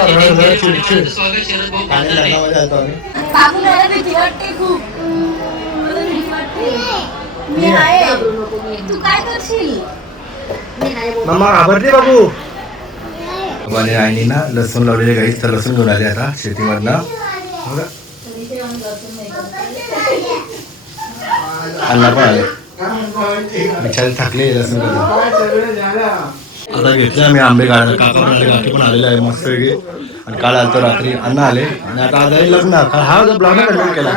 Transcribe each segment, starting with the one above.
चिडचिड आणि लग्नामध्ये आलतो आम्ही. बाबूला भीती वाटते खूप. मी आहे. तू काय करशील? मम्मा घाबरते बाबू. आणि आईने ना लसूण लावलेले गाईस, तर लसूण घेऊन आले आता शेतीमधनं. अण्णा पण आले, बिचारे थकले लसूण. आता घेतले आम्ही आंबे काढायला. काका पण आलेले आहे मस्त वेगळे. आणि काल आलतो रात्री अण्णा आले. आणि आता आज आहे लग्न. हा जो ब्लॉग कंटिन्यू केला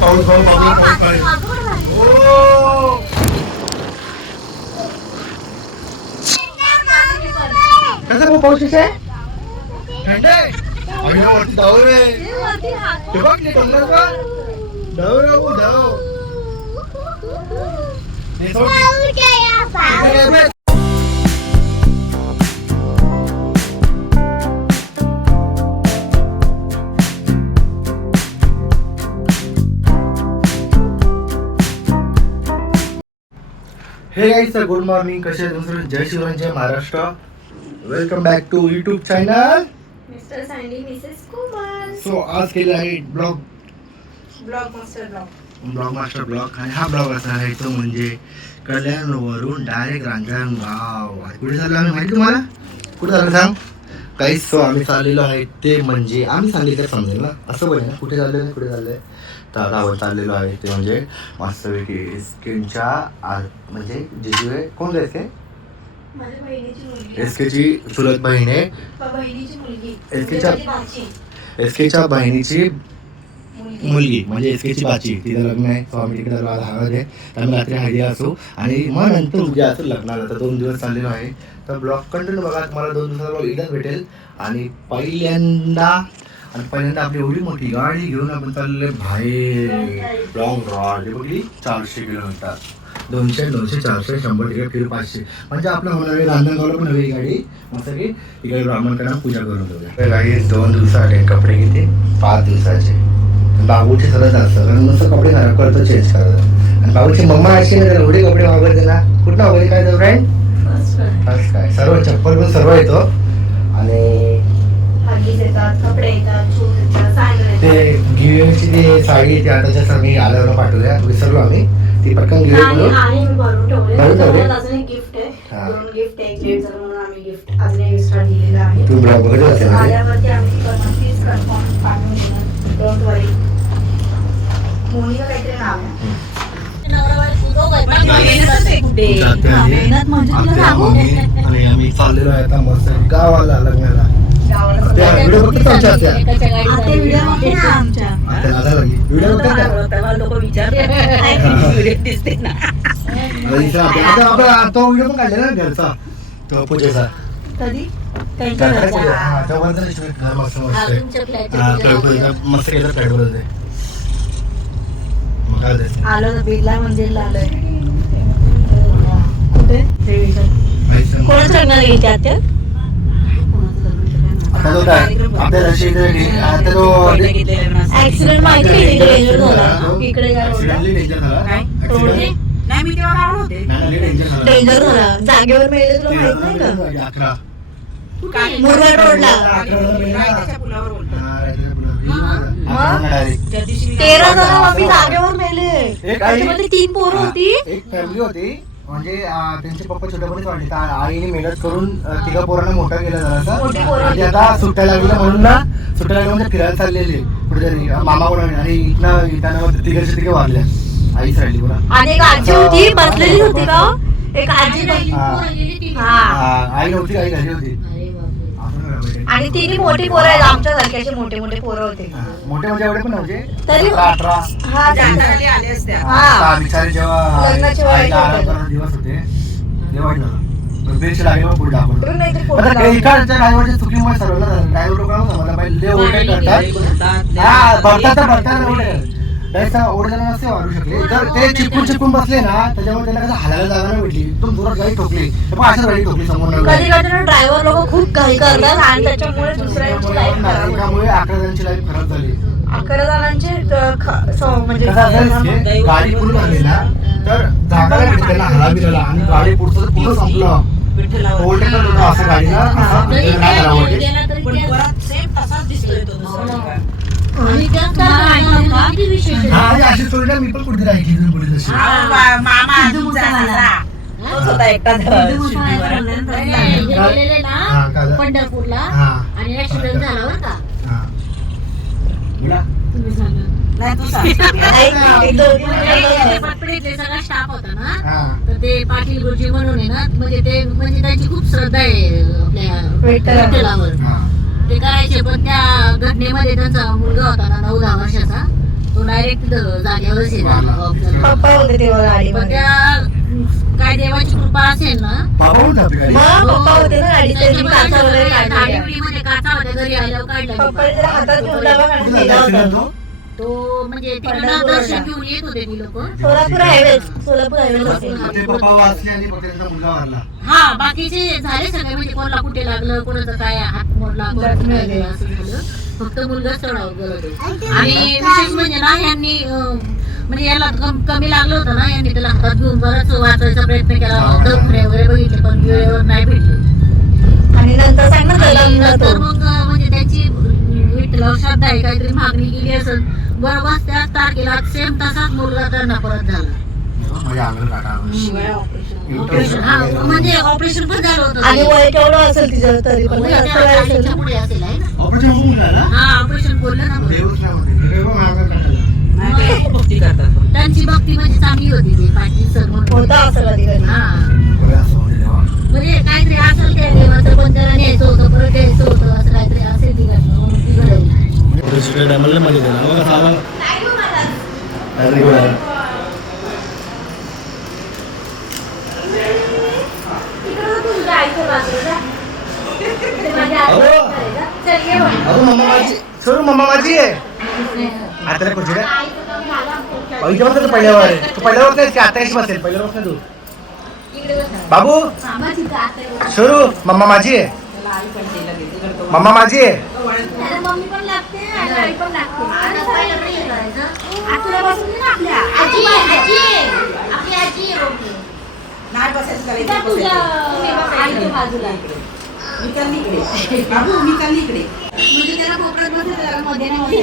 पाऊस कसा पाऊस आहे थंड आहे. वरती धाव रे, हे बघ ते डोंगर का धाव राहू धाव. हे गाईज, गुड मॉर्निंग. कसे दुसरे जय शिवराय, जय Maharashtra. Welcome back to YouTube channel Mr Sandy Mrs Kumar. So आज केला आहे ब्लॉग मास्टर ब्लॉग. आणि हा ब्लॉग असा आहे तो म्हणजे कल्याणवरून डायरेक्ट रांजणगाव. कुठे चाललो आम्ही माहिती तुम्हाला? कुठे चाललो सांग काहीच. सो आम्ही चाललेलो आहे ते म्हणजे आम्ही सांगितलं समजेल ना, असं पण ना कुठे चाललेलं कुठे चाललंय. तर आता आपण चाललेलो आहे ते म्हणजे मस्तपैकी एसकेच्या म्हणजे जिजू कोण जायचे एसकेची चुलत बहीण आहे. एसकेच्या बहिणीची मुलगी म्हणजे एसकेची बाची, तिचं लग्न आहे. सो आम्ही तिकडे हळद आहे, आम्ही रात्री हळदी असू आणि मग नंतर उद्या असं लग्नाला. तर 2 दिवस चाललेलो आहे. तर ब्लॉग कंटिन्यू बघा, तुम्हाला 2 दिवसाचा ब्लॉग एकदाच भेटेल. आणि पहिल्यांदा आपली एवढी मोठी गाडी घेऊन आपण चाललेलो बाहेर लॉंग ड्राईव्ह. बघली 400 किलोमीटर, 200, 400, 100 तिकडे फिर 500. म्हणजे आपलं होणार आहे रांजणगावला पण हवी गाडी. मस्त की इकडे ब्राह्मणकडे पूजा करून ठेवूया. गाडी 2 दिवसाचे कपडे किती 5 दिवसाचे. बाबूचे सरळ असतं कारण नुसतं कपडे खराब करतो चेंज करतो. आणि बाबूची मम्मा अशी नाही एवढे कपडे वापरते ना. कुठं वगैरे काय तर फ्रेंड फर्स्ट काय सर्व चप्पल पण सर्व येतो. आणि ते गिवेची ती साडी ती आताच्या सर मी आल्यावर पाठवूया, विसरलो आम्ही. ती पटकन गिवे तू ब्लॉग बघत असेल आणि आम्ही चाललेलो आहे आता मस्त गावाला लग्नाला. तो व्हिडिओ पण काढलेला ना घरचा, तो पूजेचा. मस्त केलं फ्लॅट बोलते. आलो बिर्ला मंदिरला आलोय. कुठे कोणाचं लग्न घ्यायचे आता? ऍक्सिडेंट माहिती डेंजर झाला इकडे. डेंजर झाला जागेवर मेले, तुला माहित नाही का? मुरबाड रोडला 13 जण आम्ही जागेवर मेले. त्याच्यामध्ये 3 पोरं होती, एक फॅमिली होती. म्हणजे त्यांचे पप्पा छोट्यापणीच वाढले. आईने मेहनत करून 3 पोरांना मोठा केला जरा. आता सुट्ट्या लागल्या म्हणून ना, सुट्ट्या लागल्या म्हणजे फिरायला चाललेले कुठेतरी मामा कोणा. आणि इथनं येताना 3 वाढल्या. आईच राहिली पुन्हा. आणि एक आजी होती बसलेली होती का, एक आजी आई नव्हती, आई घरी होती. आणि 3 मोठी पोरं आहेत आमच्या सारखे, मोठे मोठे पोरं होते. मोठे म्हणजे एवढे पण नव्हते तरी 18. बिचारे जेव्हा दिवस होते तेव्हा बेस्ट लागेल मग पुढे दाखवलं. इकडच्या ड्रायव्हरच्या चुकीमुळे सर्वांना ड्रायव्हर लोकांना समजलं पाहिजे. भरतात त्याचा ओढताना नसते वाढू शकले तर ते चिपकून बसले ना त्याच्यामुळे त्यांना कसं हालायला जागा नाही भेटली एकदम जोरात गाडी ठोकली पण अशाच गाडी ठोकली समोर कधी कधी ड्रायव्हर लोक खूप घाई करतात आणि त्याच्यामुळे दुसऱ्यांची लाईफ खराब होते. त्यामुळे 11 जणांची लाईफ खराब झाली 11 जणांची म्हणजे कसं असेल गाडी पूर्ण झाली ना तर जागा नाही भेटली त्यांना हला बिराला आणि गाडी पुढचं पूर्ण संपलं ओव्हरटेक होतं असं गाडीला असं नाही करावं आणि त्यात किती विशेष हा आणि अशी स्टोरी ना मी पण कुठे ऐकली तुम्ही बोलली तशी गेलेले ना हा, का- पंढरपूरला हा. आणि ऍक्सिडेंट झाला बरं का हा बोला तुम्ही सांगा पटपडीतले सगळा स्टाफ होता ना हा तर ते पाटील गुरुजी म्हणून आहे ना म्हणजे त्यांची खूप श्रद्धा आहे आपल्या विठ्ठलावर हा ते करायचे पण त्या घटनेमध्ये त्यांचा मुलगा होता ना 9-10 वर्षाचा तो डायरेक्ट जागेवरच पप्पा होते तेव्हा पण गाडीमध्ये त्या काय देवाची कृपा असेल ना बाबा होऊन जाते गाडी मग पप्पा होते ना गाडीच्या काचा वगैरे काढल्या गाडीमध्ये काचा होत्या घरी आल्यावर काढल्या पप्पाने जरा हातात घेऊन लावा आणि कुठे नेला झाला होता. accident तो? तो म्हणजे तिकडनं दर्शन घेऊन येत होते ती लोक सोलापूर हायवेज असेल. ते पप्पा वाचले आणि फक्त त्यांचा मुलगा वारला हा बाकीचे झाले सगळे म्हणजे कोणाला कुठे लागलं कोणाचं काय हात मोडला कोणाचं काय झालं असं झालं फक्त मुलगाच चढाव गेला होता आणि विशेष म्हणजे ना यांनी म्हणजे याला कमी लागलं होतं ना यांनी त्याला हातात घेऊन बराच वाचवायचा प्रयत्न केला दवाखाने वगैरे बघितले पण वेळेवर नाही भेटले आणि नंतर सांग ना त्याला आणि मुलगा नंतर तो. मग म्हणजे त्याची विठ्ठलावर श्रद्धा आहे काहीतरी मागणी केली असेल बरोबर त्याच तारखेला सेम तसाच मुलगा त्यांना परत झाला माझ्या अंगाला काटा हा म्हणजे ऑपरेशन पण झालं होतं आणि वय केवढं असेल तिचं तरी पण वय जास्त त्या वय असेल 40च्या पुढे असेल आहे ना ऑपरेशन होऊन झाला हा ऑपरेशन बोललं ना बरोबर. देवच नाही म्हणते हे बघ अंगाला काटा भक्ती करतात पण. त्यांची भक्ती म्हणजे चांगली होती ते पाटील सर म्हणून होता असं कधी कधी हा बरं असं होते देवा म्हणजे काहीतरी असेल त्या देवाचं पण त्याला न्यायचं होतं परत द्यायचं होतं असं काहीतरी असेल ती घटना म्हणून ती घडवली दुसऱ्या टायमाला मध्ये दिला मग कसा आला अरे गोळा अगं मम्मा माझी सर मम्मा माझी आहे आता कुठे पहिल्यावर तर पहिल्यावर आहे तू पहिल्यावर नाही की आता कशी बसेल पहिल्यावर नाही तू बाबू शरू मम्मा माझी आहे मम्मा माझी आहे मम्मी पण लागते आणि आई पण लागते नाही बसायचं का इथे बसायचं. मी चालली इकडे. बाबू मी चालली इकडे. म्हणजे त्याला कोपऱ्यात बसायचं त्याला मध्ये नाही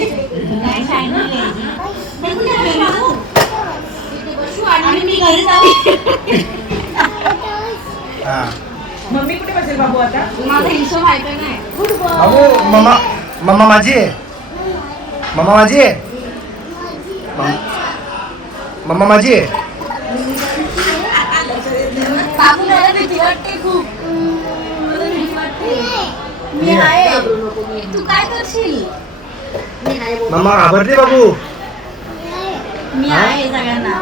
आणि मी घरी जाऊ हा मम्मी कुठे बसेल बाबू आता? माझा हिशोब आहे का नाही बाबू मम्मा मम्मा माझी आहे मम्मा माझी आहे मम्मा माझी आहे बाबू मला भीती वाटते खूप मला भीती वाटते. मी आहे तू काय करशील मी आहे बोल. मम्मा घाबरते बाबू मी आहे सगळ्यांना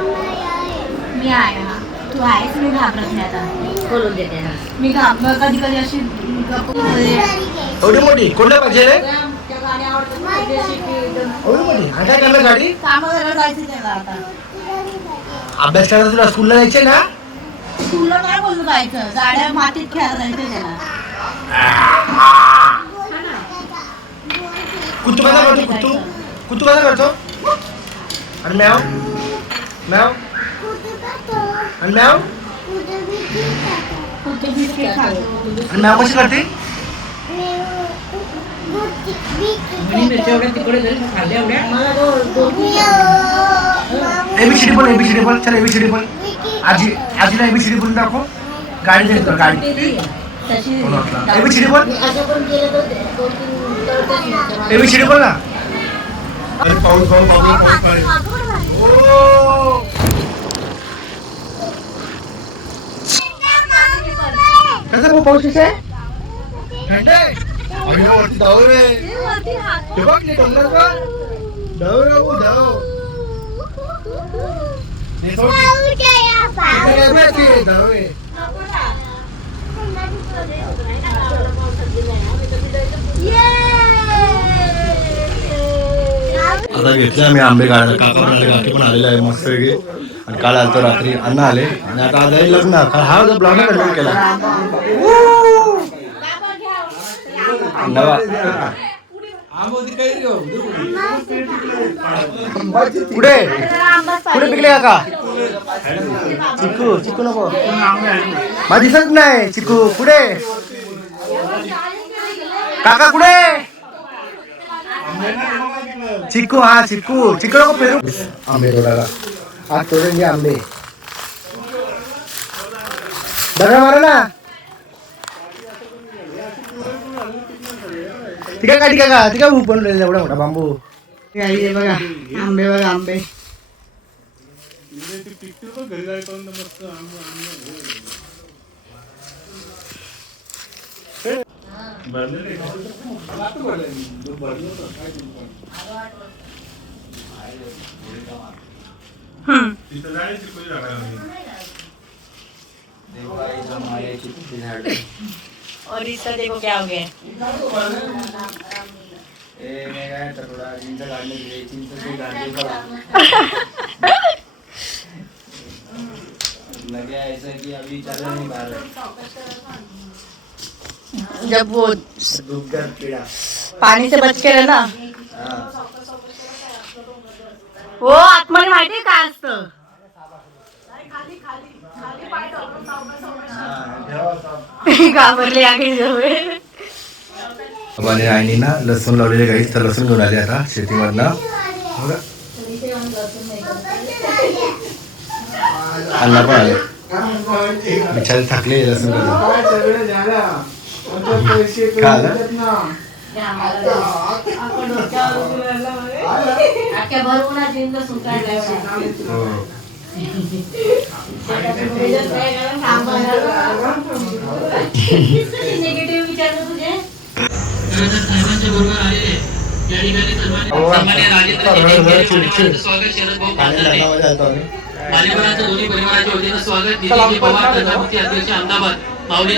मी आहे हा तू आहेस मी घाबरत नाही आता बोलून देते मी कधी कधी अशी एवढी मोठी कोणत्या पाहिजे रे एवढी मोठी आणि काय करणार गाडी काम करायला जायचं त्याला आता अभ्यास करायला तुला स्कूलला जायचे ना तुला काय बोलू जायचं गाड्या मातीत खेळायला जायचं त्याला कुत्तू कसा करतो कुत्तू कुत्तू कसा करतो आणि मॅव मॅव आणि मॅव कुठे बिस्किट खातो आणि मॅव कशी करते मी मिरच्या एवढ्या तिकडे जरी खाल्ल्या एवढ्या मला दोन एबीसीडी बोल एबीसीडी बोल चल एबीसीडी बोल आजी आजीला एबीसीडी बोलून दाखव गाडी देतो गाडी तशी एबीसीडी बोल असं पण केलं तर 2-3 कळतच नाही. एबीसीडी बोल ना अरे पाऊस पाऊस पाऊस पाऊस ओ कसं पाऊस कसा आहे थंड आहे अरे वरती धाव रे ते बघ ते डोंगर बघ धाव रे बाबू धाव हे सोड इकडे बघ ते धाव रे आता घेतले आम्ही आंबे काढायला. काका पण आले, काकी पण आलेले आहे मस्त वेगळे. आणि काल आलतो रात्री अण्णा आले आणि आता आज आहे लग्न. हा जो ब्लॉग कंटिन्यू केला नवा. पुढे पुढे पिकले काका. चिकू चिकू नको मला दिसत नाही. चिकू पुढे काका कुठे. चिकू हा चिकू चिकू नको पेरू. आंबे तोडायला आज तोडेल आंबे. दगड मारा ना. ठीक आहे का ठीक आहे का ठीक आहे. पण एवढा मोठा बांबू. बघा आंबे बघा आंबे. और इसका देखो क्या हो गया. जब वो पानी से बच के ना वो आतमध्ये माहितीये काय असतं. घाबरले आगे जवळ. आणि आईने ना लसूण लावलेले गाईस. तर लसूण घेऊन आले आता शेतीमधनं. अण्णा पण आले बिचारे थकले लसूण काय आलं. निगेटिव्ह विचार तुझे. दोन्ही परिवाराच्या वतीनं स्वागत. पवार अध्यक्ष अहमदाबाद माऊली.